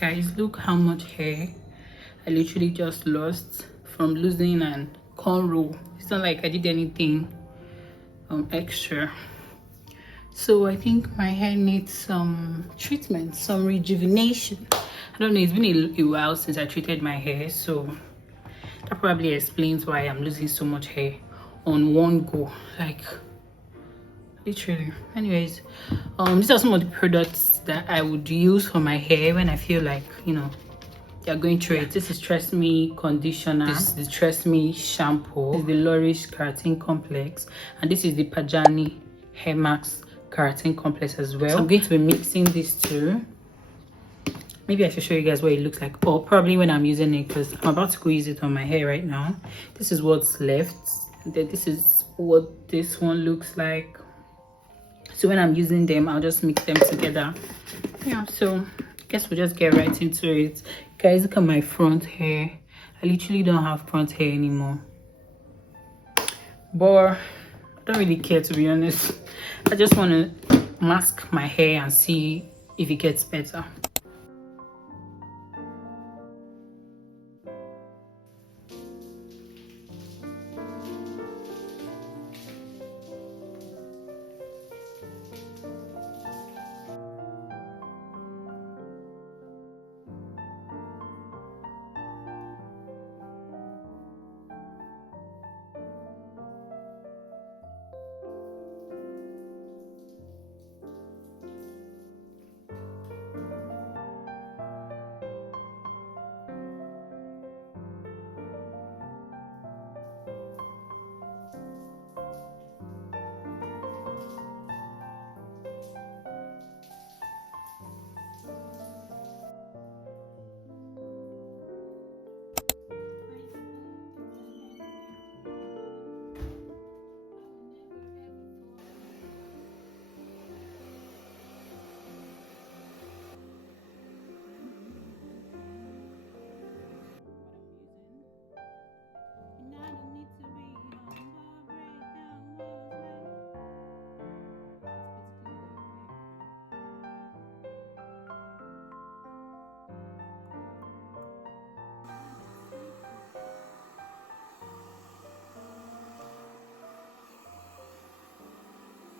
Guys, look how much hair I literally just lost from losing and cornrow. It's not like I did anything extra. So I think my hair needs some treatment, some rejuvenation. I don't know, it's been a while since I treated my hair, so that probably explains why I'm losing so much hair on one go, like literally. Anyways, these are some of the products that I would use for my hair when I feel like, you know, they're going through it. This is Trust Me conditioner, this is the Trust Me shampoo, this is the Lorish keratin complex, and this is the Pajani hair mask keratin complex as well. So I'm going to be mixing these two. Maybe I should show you guys what it looks like, or probably when I'm using it, because I'm about to go use it on my hair right now. This is what's left, and then this is what this one looks like. So when I'm using them, I'll just mix them together. Yeah, so I guess we'll just get right into it. Guys, look at my front hair. I literally don't have front hair anymore, but I don't really care, to be honest. I just want to mask my hair and see if it gets better.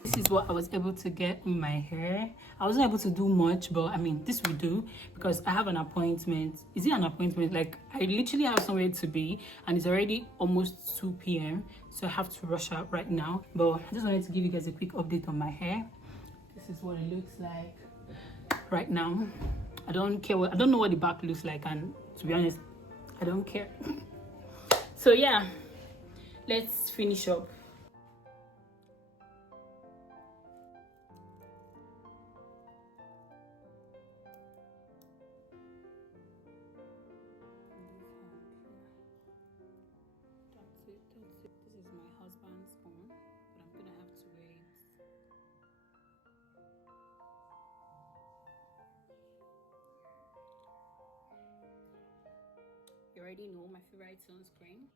This is what I was able to get in my hair. I wasn't able to do much, but I mean, this will do because I have an appointment. Is it an appointment? Like, I literally have somewhere to be, and it's already almost 2 p.m. So I have to rush out right now. But I just wanted to give you guys a quick update on my hair. This is what it looks like right now. I don't care I don't know what the back looks like, and to be honest, I don't care. So yeah, let's finish up. This is my husband's phone, but I'm gonna have to wait. You already know my favorite sunscreen.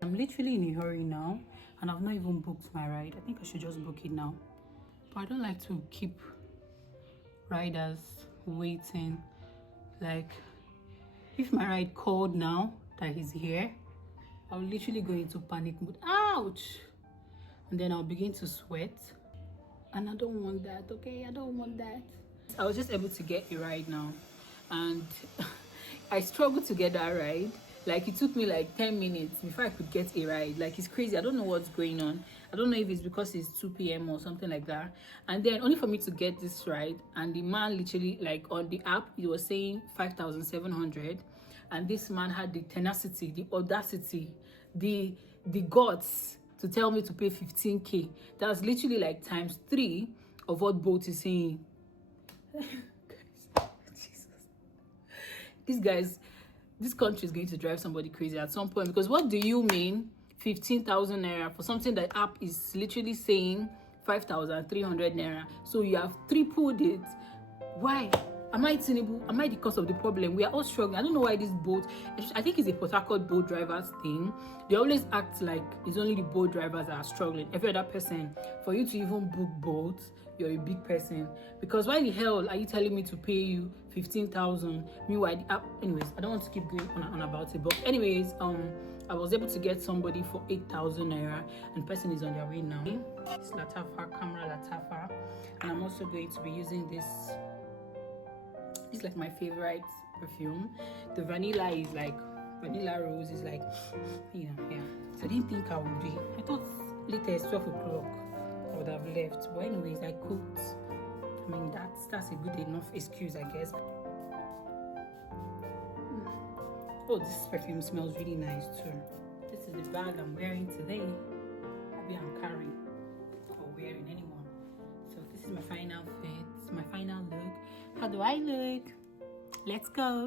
I'm literally in a hurry now, and I've not even booked my ride. I think I should just book it now. But I don't like to keep riders waiting. Like, if my ride called now that he's here, I'll literally go into panic mode. Ouch! And then I'll begin to sweat. And I don't want that, okay? I don't want that. I was just able to get a ride now, and I struggled to get that ride. Like, it took me like 10 minutes before I could get a ride. Like, it's crazy. I don't know what's going on. I don't know if it's because it's 2 p.m. or something like that. And then only for me to get this ride, and the man literally, like, on the app, he was saying 5,700, and this man had the tenacity, the audacity, the guts to tell me to pay 15k. That's literally like times 3 of what Bolt is saying. Jesus. These guys, this country is going to drive somebody crazy at some point, because what do you mean 15,000 naira for something that app is literally saying 5,300 naira. So you have tripled it. Why? Am I Tinubu? Am I the cause of the problem? We are all struggling. I don't know why this boat, I think it's a Porthacourt boat drivers thing. They always act like it's only the boat drivers that are struggling. Every other person, for you to even book boats, you're a big person. Because why the hell are you telling me to pay you 15,000? Meanwhile, anyways, I don't want to keep going on about it. But anyways, I was able to get somebody for 8,000 naira, and the person is on their way now. It's Latafa, camera Latafa, and I'm also going to be using this. It's like my favorite perfume. The vanilla is like vanilla rose is like, yeah. So I didn't think I would be. I thought latest 12 o'clock I would have left. But anyways, I cooked. I mean that's a good enough excuse, I guess. Oh, this perfume smells really nice too. This is the bag I'm wearing today. Maybe I'm carrying or wearing anyone. So this is my final fit, my final look. How do I look? Let's go.